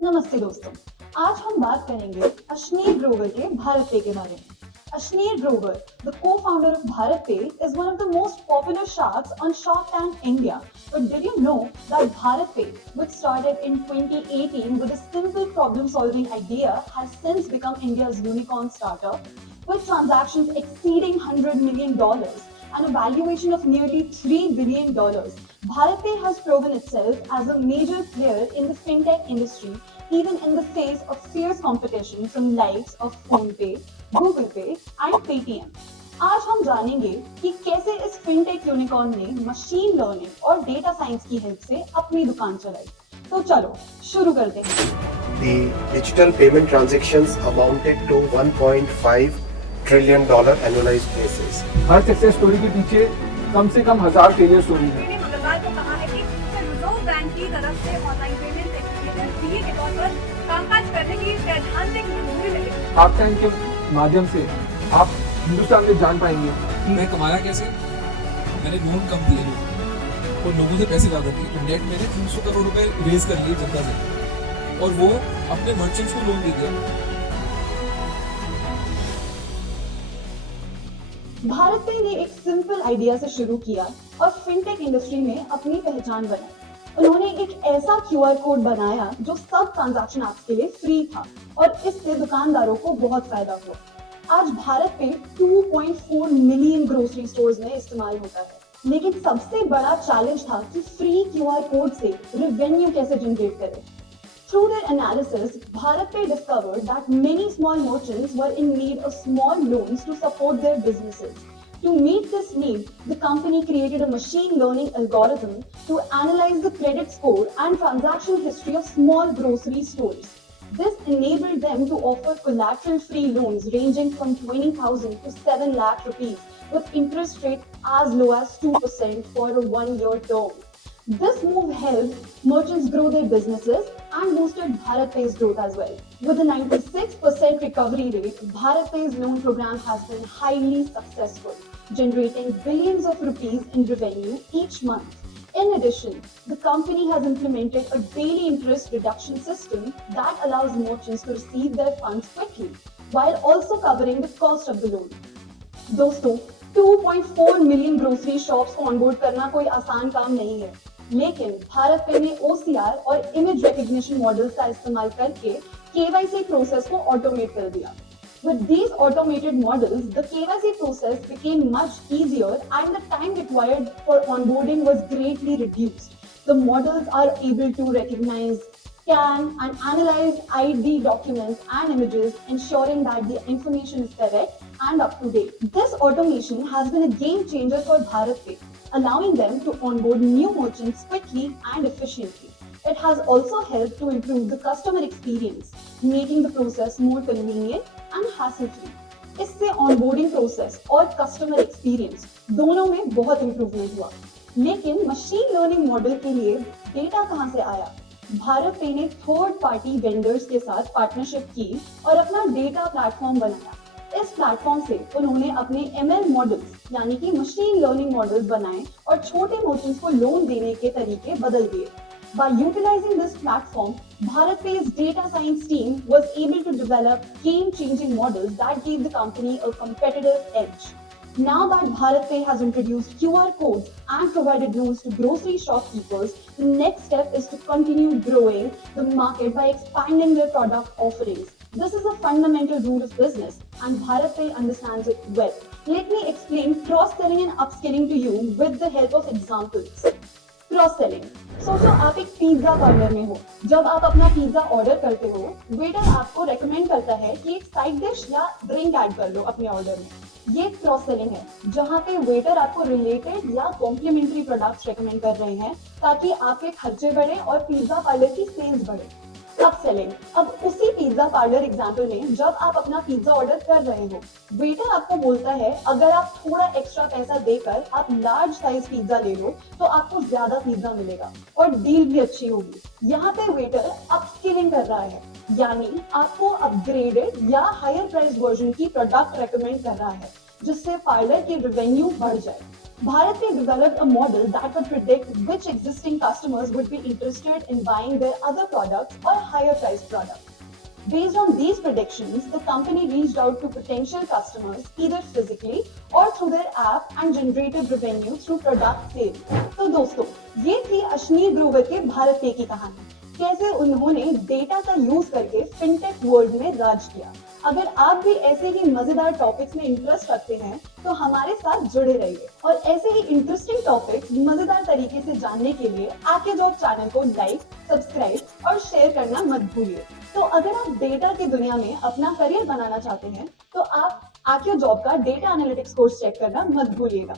नमस्ते दोस्तों, आज हम बात करेंगे अश्नीर ग्रोवर के भारत पे के बारे में। Ashneer Grover, the co-founder of BharatPe, is one of the most popular sharks on Shark Tank India. But did you know that BharatPe, which started in 2018 with a simple problem-solving idea, has since become India's unicorn startup, with transactions exceeding $100 million and a valuation of nearly $3 billion. BharatPe has proven itself as a major player in the fintech industry, even in the face of fierce competition from likes of PhonePe, Google Pe and Paytm. आज हम जानेंगे कि कैसे इस fintech unicorn ने machine learning और data science की help से अपनी दुकान चलाई। तो चलो शुरू करते हैं। The digital payment transactions amounted to $1.5 trillion annualized basis. Her success story के पीछे कम से कम 1000 फेलियर स्टोरी है। मैंने मंगलवार को कहा है कि रिजर्व बैंक की तरफ से ऑनलाइन पेमेंट एक्सपीरियंस दिए के तौर पर कामकाज करने की सैद्धांतिक मंजूरी मिली। शार्क टैंक के माध्यम से आप हिंदुस्तान में जान पाएंगे कि मैं कमाया कैसे। मैंने लोन कम दिए लोगों और लोगों से पैसे ज्यादा दिए, तो नेट मैंने 300 करोड़ रुपए रेज कर लिए जनता से और वो अपने मर्चेंट्स को लोन दे दिया। भारतपे ने एक सिंपल आइडिया से शुरू किया और फिनटेक इंडस्ट्री में अपनी पहचान बनाई। उन्होंने एक ऐसा क्यूआर कोड बनाया जो सब ट्रांजैक्शन ऐप्स के लिए फ्री था और इससे दुकानदारों को बहुत फायदा हुआ। आज भारतपे 2.4 मिलियन ग्रोसरी स्टोर्स में इस्तेमाल होता है, लेकिन सबसे बड़ा चैलेंज था कि फ्री क्यूआर कोड से रेवेन्यू कैसे जनरेट करें। Through their analysis, BharatPe discovered that many small merchants were in need of small loans to support their businesses. To meet this need, the company created a machine learning algorithm to analyze the credit score and transaction history of small grocery stores. This enabled them to offer collateral-free loans ranging from 20,000 to 7 lakh rupees with interest rate as low as 2% for a 1-year term. This move helped merchants grow their businesses and boosted BharatPe's growth as well. With a 96% recovery rate, BharatPe's loan program has been highly successful, generating billions of rupees in revenue each month. In addition, the company has implemented a daily interest reduction system that allows merchants to receive their funds quickly, while also covering the cost of the loan. दोस्तों, 2.4 million grocery shops को onboard करना कोई आसान काम नहीं है, लेकिन भारतपे ने OCR और इमेज रिकग्निशन मॉडल्स का इस्तेमाल करके KYC प्रोसेस को ऑटोमेट कर दिया। With these automated models, the KYC process became much easier and the time required for onboarding was greatly reduced. The models are able to recognize, scan and analyze ID documents and images, ensuring that the information is correct and up to date. This automation has been a game changer for BharatPe, allowing them to onboard new merchants quickly and efficiently. It has also helped to improve the customer experience, making the process more convenient and hassle-free. इससे onboarding process और customer experience दोनों में बहुत improvement हुआ। लेकिन machine learning model के लिए data कहाँ से आया? भारतपे ने थर्ड पार्टी वेंडर्स के साथ पार्टनरशिप की और अपना डेटा प्लेटफॉर्म बनाया। इस प्लेटफॉर्म से उन्होंने अपने ML मॉडल्स यानी कि मशीन लर्निंग मॉडल्स बनाए और छोटे मर्चेंट्स को लोन देने के तरीके बदल दिए। By utilizing this platform, BharatPe's data science team was able to develop game-changing models that gave the company a competitive edge. Now that BharatPe has introduced QR codes and provided loans to grocery shopkeepers, the next step is to continue growing the market by expanding their product offerings. This is a fundamental rule of business and BharatPe understands it well. Let me explain cross-selling and upskilling to you with the help of examples. Cross selling. सोचो आप एक pizza parlour में हो। जब आप अपना pizza order करते हो, वेटर आपको रेकमेंड करता है कि एक साइड डिश या ड्रिंक ऐड कर लो अपने ऑर्डर में। ये क्रॉस सेलिंग है, जहाँ पे वेटर आपको रिलेटेड या कॉम्प्लीमेंट्री प्रोडक्ट्स रेकमेंड कर रहे हैं ताकि आपके खर्चे बढ़े और पिज्जा पार्लर की सेल्स बढ़े। अपसेलिंग। अब उसी पिज्जा पार्लर एग्जांपल में जब आप अपना पिज्जा ऑर्डर कर रहे हो, वेटर आपको बोलता है अगर आप थोड़ा एक्स्ट्रा पैसा देकर आप लार्ज साइज पिज्जा ले लो तो आपको ज्यादा पिज्जा मिलेगा और डील भी अच्छी होगी। यहाँ पे वेटर अपस्किलिंग कर रहा है, यानी आपको अपग्रेडेड या हायर प्राइस वर्जन की प्रोडक्ट रेकमेंड कर रहा है, जिससे पार्लर की रेवेन्यू बढ़ जाए। Bharat Pay developed a model that would predict which existing customers would be interested in buying their other products or higher priced products. Based on these predictions, the company reached out to potential customers either physically or through their app and generated revenue through product sale. तो दोस्तों, ये थी अश्नीर ग्रोवर के भारत पे की कहानी। कैसे उन्होंने डेटा का यूज करके फिनटेक वर्ल्ड में राज किया। अगर आप भी ऐसे ही मजेदार टॉपिक्स में इंटरेस्ट रखते हैं तो हमारे साथ जुड़े रहिए और ऐसे ही इंटरेस्टिंग टॉपिक्स मजेदार तरीके से जानने के लिए आके जॉब चैनल को लाइक, सब्सक्राइब और शेयर करना मत भूलिए। तो अगर आप डेटा की दुनिया में अपना करियर बनाना चाहते हैं तो आप आके जॉब का डेटा एनालिटिक्स कोर्स चेक करना मत भूलिएगा।